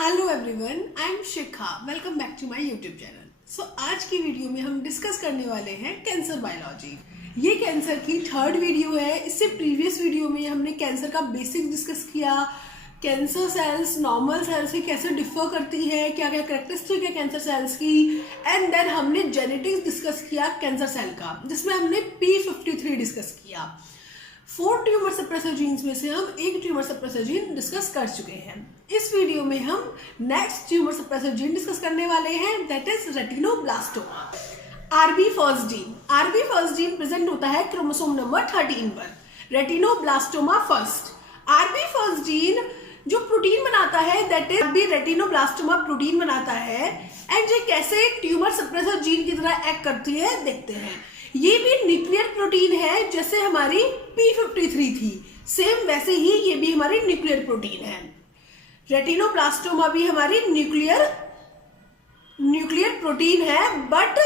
Hello everyone, I am Shikha. Welcome back to my YouTube channel. So आज की video में हम डिस्कस करने वाले हैं कैंसर बायोलॉजी। ये कैंसर की थर्ड वीडियो है। इससे प्रीवियस वीडियो में हमने कैंसर का बेसिक डिस्कस किया, कैंसर सेल्स नॉर्मल सेल्स से कैसे डिफर करती है, क्या क्या कैरेक्टरिस्टिक है कैंसर सेल्स की, एंड देन हमने जेनेटिक्स डिस्कस किया कैंसर सेल का, जिसमें हमने P53 डिस्कस किया। 4 ट्यूमर सप्रेसर जीन्स में से हम एक ट्यूमर सप्रेसर जीन डिस्कस कर चुके हैं। इस वीडियो में हम next tumour suppressor gene discuss करने वाले हैं, that is retinoblastoma. RB first gene present होता है क्रोमोसोम नंबर 13 पर, retinoblastoma first. RB first gene जो प्रोटीन बनाता है that is RB retinoblastoma protein बनाता है, एंड ये कैसे ट्यूमर सप्रेसर जीन की तरह एक्ट करती है देखते हैं। ये भी न्यूक्लियर प्रोटीन है, जैसे हमारी P53 थी, सेम वैसे ही ये भी हमारी न्यूक्लियर प्रोटीन है। रेटिनोब्लास्टोमा भी हमारी न्यूक्लियर प्रोटीन है, बट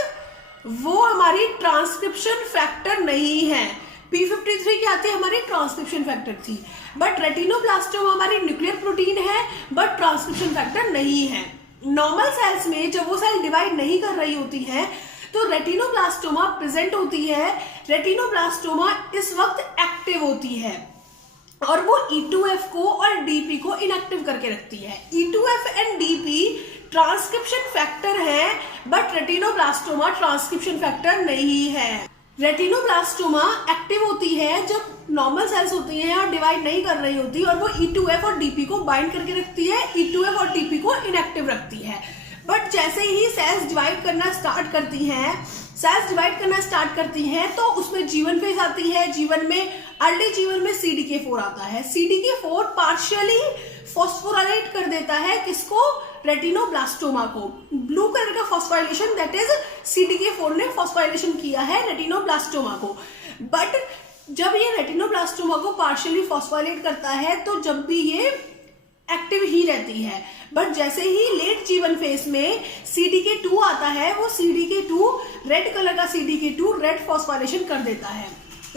वो हमारी ट्रांसक्रिप्शन फैक्टर नहीं है। P53 क्या थी, हमारी ट्रांसक्रिप्शन फैक्टर थी, बट रेटिनोब्लास्टोमा हमारी न्यूक्लियर प्रोटीन है बट ट्रांसक्रिप्शन फैक्टर नहीं है। नॉर्मल सेल्स में जब वो सेल डिवाइड नहीं कर रही होती है तो रेटिनोब्लास्टोमा प्रेजेंट होती है। रेटिनोब्लास्टोमा इस वक्त एक्टिव होती है और वो E2F को और DP को इनएक्टिव करके रखती है। E2F and DP transcription factor है, बट रेटिनोब्लास्टोमा ट्रांसक्रिप्शन फैक्टर नहीं है। रेटिनोब्लास्टोमा एक्टिव होती है जब नॉर्मल सेल्स होती हैं और डिवाइड नहीं कर रही होती, और वो E2F और DP को बाइंड करके रखती है, E2F और DP को इनएक्टिव रखती है। बट जैसे ही सेल्स डिवाइड करना स्टार्ट करती हैं तो उसमें जीवन फेज आती है। जीवन में अर्ली जीवन में CDK4 आता है। CDK4 पार्शियली फॉस्फोराइलेट कर देता है किसको, रेटिनोब्लास्टोमा को। ब्लू कलर का फॉस्फोराइलेशन दैट इज CDK4 ने फॉस्फोराइलेशन किया है रेटिनोब्लास्टोमा को। बट जब ये रेटिनोब्लास्टोमा को पार्शियली फॉस्फोराइलेट करता है तो जब भी ये एक्टिव ही रहती है, बट जैसे ही लेट जीवन फेज में CDK2 आता है, वो CDK2 रेड कलर का CDK2 रेड फॉस्फोराइलेशन कर देता है।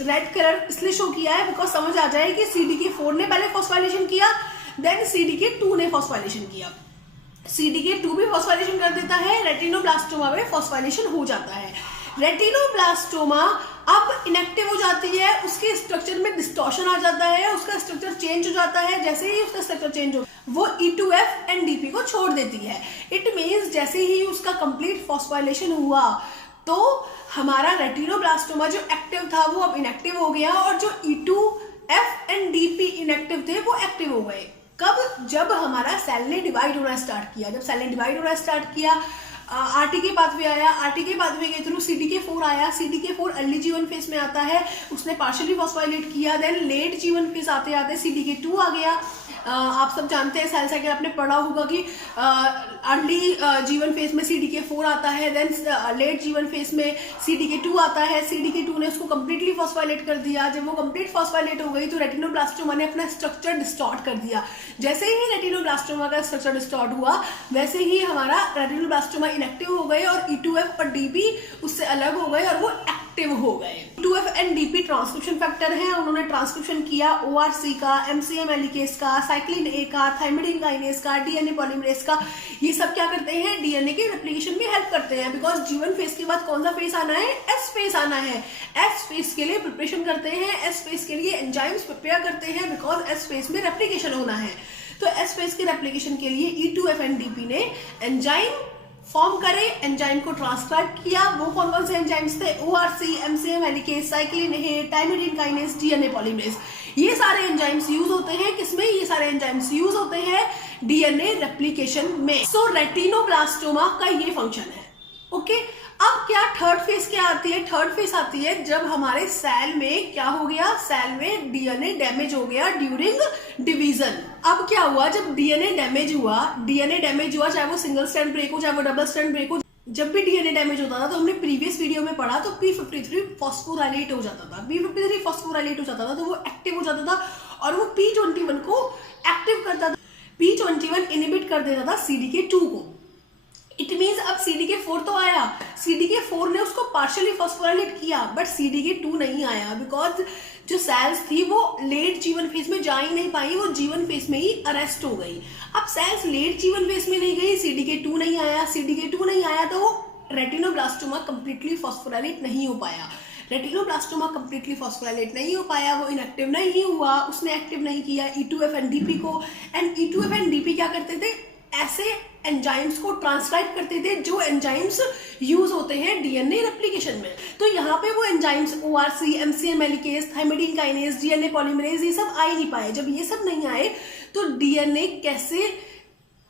रेड कलर इसलिए शो किया है बिकॉज समझ आ जाए कि CDK4 ने पहले फॉस्फोराइलेशन किया, देन CDK2 ने फॉस्फोराइलेशन किया। CDK2 भी फॉस्फोराइलेशन कर देता है, रेटिनोब्लास्टोमा में फॉस्फोराइलेशन हो जाता है। रेटिनोब्लास्टोमा अब इनएक्टिव हो जाती है, उसके स्ट्रक्चर में डिस्टॉर्शन आ जाता है, उसका स्ट्रक्चर चेंज हो जाता है। जैसे ही उसका स्ट्रक्चर चेंज हो वो E2F एंड DP को छोड़ देती है। इट मीन्स जैसे ही उसका कंप्लीट फॉस्फोराइलेशन हुआ तो हमारा रेटिनोब्लास्टोमा जो एक्टिव था वो अब इनएक्टिव हो गया, और जो E2F एंड DP इनएक्टिव थे वो एक्टिव हो गए। कब, जब हमारा सेल ने डिवाइड होना स्टार्ट किया। जब सेल ने डिवाइड होना स्टार्ट किया, RTK पाथवे आया, RTK पाथवे के थ्रू CDK4 आया। CDK4 अर्ली जीवन फेज में आता है, उसने पार्शियली फॉस्फोराइलेट किया। देन लेट जीवन फेज आते आते CDK2 आ गया। आप सब जानते हैं, सेल साइकिल आपने पढ़ा होगा कि अर्ली जीवन फेज में CDK4 आता है, देन लेट जीवन फेज में CDK2 आता है। CDK2 ने उसको कंप्लीटली फॉस्फोराइलेट कर दिया। जब वो कंप्लीट फॉस्फोराइलेट हो गई तो रेटिनोब्लास्टोमा ने अपना स्ट्रक्चर डिस्टॉर्ट कर दिया। जैसे ही रेटिनोब्लास्टोमा का स्ट्रक्चर डिस्टॉर्ट हुआ, वैसे ही हमारा रेटिनोब्लास्टोमा इनएक्टिव हो गए और E2F और DP उससे अलग हो गए और वो एक्टिव हो गए। E2F and DP transcription factor हैं, उन्होंने ट्रांसक्रिप्शन किया ORC का, MCM एलिकेस का, साइक्लिन A का, थाइमिडिन काइनेस का, DNA पॉलीमरेज का। ये सब क्या करते हैं, DNA के रेप्लिकेशन में हेल्प करते हैं। बिकॉज जीवन फेज के बाद कौन सा फेज आना है, S फेज आना है। S फेज के लिए प्रिपरेशन करते हैं, S फेज के लिए एंजाइम्स प्रिपेयर करते हैं, बिकॉज S फेज में रेप्लिकेशन होना है। तो S फेज के रेप्लिकेशन के लिए E2F एंड DP ने एंजाइम फॉर्म करे, एंजाइम को ट्रांसक्राइब किया। वो कौन कौन से एंजाइम्स थे, ORC, MCM helicase, cyclin A, thymidine kinase, DNA polymerase. ये सारे एंजाइम्स यूज होते हैं किसमें, ये सारे एंजाइम्स यूज होते हैं DNA रेप्लिकेशन में। सो रेटिनोब्लास्टोमा का ये फंक्शन है। ओके, अब क्या थर्ड फेज क्या आती है, थर्ड फेज आती है जब हमारे सेल में क्या हो गया, सेल में DNA डैमेज हो गया ड्यूरिंग डिवीजन। अब क्या हुआ, जब DNA डैमेज हुआ, चाहे वो सिंगल स्ट्रैंड ब्रेक हो चाहे वो डबल स्ट्रैंड ब्रेक हो, जब भी DNA डैमेज होता था तो हमने प्रीवियस वीडियो में पढ़ा तो P53 फॉस्फोराइलेट हो जाता था। P53 फॉस्फोराइलेट हो जाता था तो वो एक्टिव हो जाता था और वो P21 को एक्टिव करता था। P21 इनहिबिट कर देता था CDK2 को। इट मीन्स अब CDK4 तो आया, CDK4 ने उसको पार्शियली फॉस्फोराइलेट किया, बट CDK2 नहीं आया, बिकॉज जो सेल्स थी वो लेट जीवन फेज में जा ही नहीं पाई, वो जीवन फेज में ही अरेस्ट हो गई। अब सेल्स लेट जीवन फेज में नहीं गई, CDK2 नहीं आया, CDK2 नहीं आया तो रेटिनोब्लास्टोमा कंप्लीटली फॉस्फोराइलेट नहीं हो पाया। रेटिनोब्लास्टोमा कंप्लीटली फॉस्फोराइलेट नहीं हो पाया, वो इनएक्टिव नहीं हुआ, उसने एक्टिव नहीं किया E2F-NDP को। एंड E2F-NDP क्या करते थे, ऐसे एंजाइम्स को ट्रांसक्राइब करते थे जो एंजाइम्स यूज होते हैं डीएनए रेप्लिकेशन में। तो यहाँ पे वो enzymes ORC, MCM helicase, thymidine kinase, DNA polymerase, ये सब आ ही नहीं पाए। जब ये सब नहीं आए तो डीएनए कैसे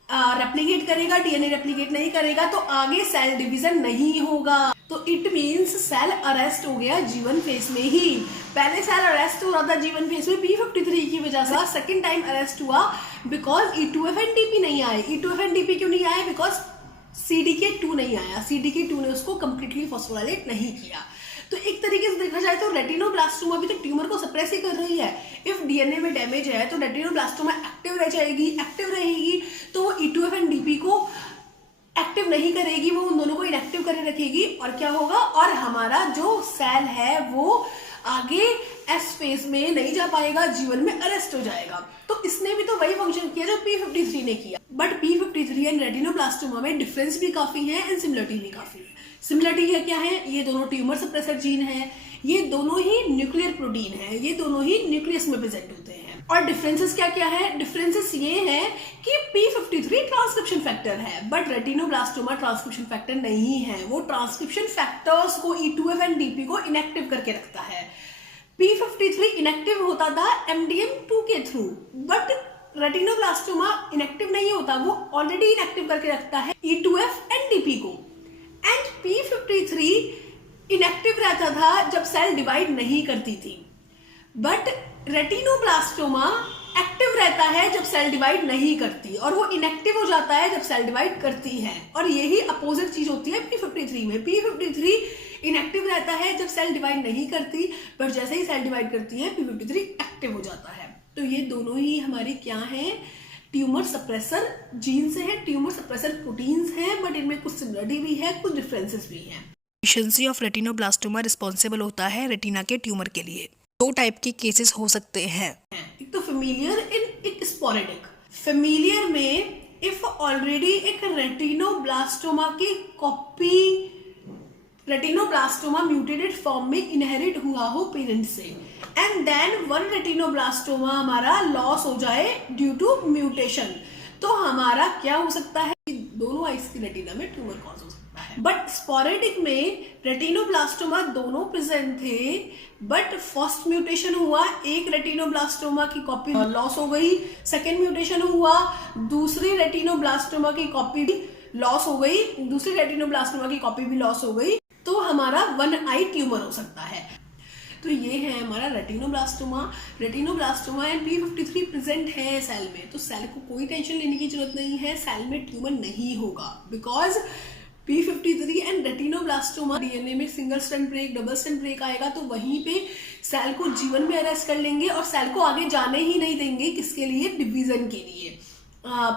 रेप्लिकेट करेगा, डीएनए रेप्लिकेट नहीं करेगा तो आगे सेल डिवीजन नहीं होगा। तो इट मीन्स सेल अरेस्ट हो गया जीवन फेज में ही। पहले सेल अरेस्ट हो रहा था जीवन फेज में P53 की वजह से, सेकेंड टाइम अरेस्ट हुआ बिकॉज E2F-NDP नहीं आए। E2F-NDP क्यों नहीं आए, बिकॉज CDK2 नहीं आया, CDK2 ने उसको कंप्लीटली फॉस्फोराइलेट नहीं किया। तो एक तरीके से देखा जाए तो रेटिनोब्लास्टोमा भी तो ट्यूमर को सप्रेस ही कर रही है। इफ डीएनए में डैमेज है तो रेटिनोब्लास्टोमा एक्टिव रह जाएगी, एक्टिव रहेगी तो वो E2F-NDP को एक्टिव नहीं करेगी, वो उन दोनों को इनएक्टिव करे रखेगी। और क्या होगा, और हमारा जो सेल है वो आगे एस फेज में नहीं जा पाएगा, जीवन में अरेस्ट हो जाएगा। तो इसने भी तो वही फंक्शन किया जो P53 ने किया। बट P53 एंड रेटिनोब्लास्टोमा में डिफरेंस भी काफी है एंड सिमिलरिटी भी काफी है। सिमिलरिटी है क्या है, ये दोनों ट्यूमर सप्रेसर जीन है, ये दोनों ही न्यूक्लियर प्रोटीन है, ये दोनों ही न्यूक्लियस में प्रेजेंट होते हैं। और डिफरेंसेस क्या क्या है, डिफरेंसेस ये है कि P53 ट्रांसक्रिप्शन फैक्टर है बट रेटिनोब्लास्टोमा ट्रांसक्रिप्शन फैक्टर नहीं है। वो ट्रांसक्रिप्शन फैक्टर्स को E2F-NDP को इनएक्टिव करके रखता है। P53 इनएक्टिव होता था MDM2 के थ्रू, बट रेटिनोब्लास्टोमा इनएक्टिव नहीं होता, वो ऑलरेडी इनएक्टिव करके रखता है E2F-NDP को। एंड P53 इनएक्टिव रहता था जब सेल डिवाइड नहीं करती थी, बट रेटिनोब्लास्टोमा एक्टिव रहता है जब सेल डिवाइड नहीं करती, और वो इनएक्टिव हो जाता है जब सेल डिवाइड करती है। और यही अपोजिट चीज होती है P53 में। P53 इनएक्टिव रहता है जब सेल डिवाइड नहीं करती, पर जैसे ही सेल डिवाइड करती है P53 एक्टिव हो जाता है। तो ये दोनों ही हमारे क्या हैं, ट्यूमर सप्रेसर जीन्स हैं, ट्यूमर सप्रेसर प्रोटीन्स हैं, बट इनमें कुछ सिमिलरिटी भी है, कुछ डिफरेंसेस भी हैं। एफिशिएंसी ऑफ रेटिनोब्लास्टोमा रिस्पॉन्सिबल होता है रेटिना के ट्यूमर के लिए। दो टाइप के केसेस हो सकते हैं, एक तो फेमिलियर, एक स्पोरेडिक। फेमिलियर में इफ ऑलरेडी एक रेटिनोब्लास्टोमा की कॉपी रेटिनोब्लास्टोमा म्यूटेटेड फॉर्म में इनहेरिट हुआ हो पेरेंट से, एंड देन वन रेटिनोब्लास्टोमा हमारा लॉस हो जाए ड्यू टू म्यूटेशन, तो हमारा क्या हो सकता है, दोनों आइस की रेटिना में ट्यूमर कॉज हो सकता है। बट स्पोरेडिक में रेटिनोब्लास्टोमा दोनों प्रेजेंट थे, बट फर्स्ट म्यूटेशन हुआ, एक रेटिनोब्लास्टोमा की कॉपी लॉस हो गई, सेकेंड म्यूटेशन हुआ, दूसरी रेटिनोब्लास्टोमा की कॉपी भी लॉस हो गई, दूसरी रेटिनोब्लास्टोमा की कॉपी भी लॉस हो गई, तो हमारा वन आई ट्यूमर हो सकता है। तो ये है हमारा रेटिनोब्लास्टोमा एंड P53 प्रेजेंट है सेल में, तो सेल को कोई टेंशन लेने की जरूरत नहीं है, सेल में ट्यूमर नहीं होगा, because P53 and retinoblastoma DNA में single strand break, double strand break आएगा, तो वहीं पे सेल को जीवन में अरेस्ट कर लेंगे और सेल को आगे जाने ही नहीं देंगे, किसके लिए, डिवीजन के लिए।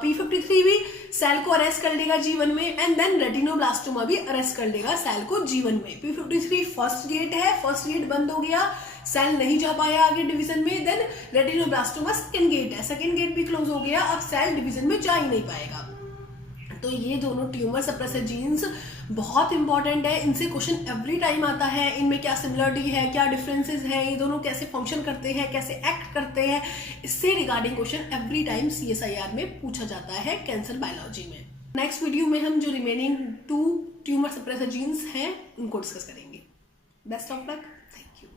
P53 भी सेल को अरेस्ट कर लेगा जीवन में, एंड देन रेटिनोब्लास्टोमा भी अरेस्ट कर लेगा सेल को जीवन में। P53 फर्स्ट गेट है, फर्स्ट गेट बंद हो गया, सेल नहीं जा पाया आगे डिवीजन में, देन रेटिनोब्लास्टोमा सेकेंड गेट है, सेकेंड गेट भी क्लोज हो गया, अब सेल डिवीजन में जा ही नहीं पाएगा। तो ये दोनों ट्यूमर सप्रेसर जीन्स बहुत इंपॉर्टेंट है, इनसे क्वेश्चन एवरी टाइम आता है, इनमें क्या सिमिलरिटी है, क्या डिफरेंसेस है, ये दोनों कैसे फंक्शन करते हैं, कैसे एक्ट करते हैं, इससे regarding question every time CSIR में पूछा जाता है कैंसर बायोलॉजी में। नेक्स्ट वीडियो में हम जो रिमेनिंग 2 ट्यूमर सप्रेसर जीन्स हैं उनको डिस्कस करेंगे। Best of luck, thank you.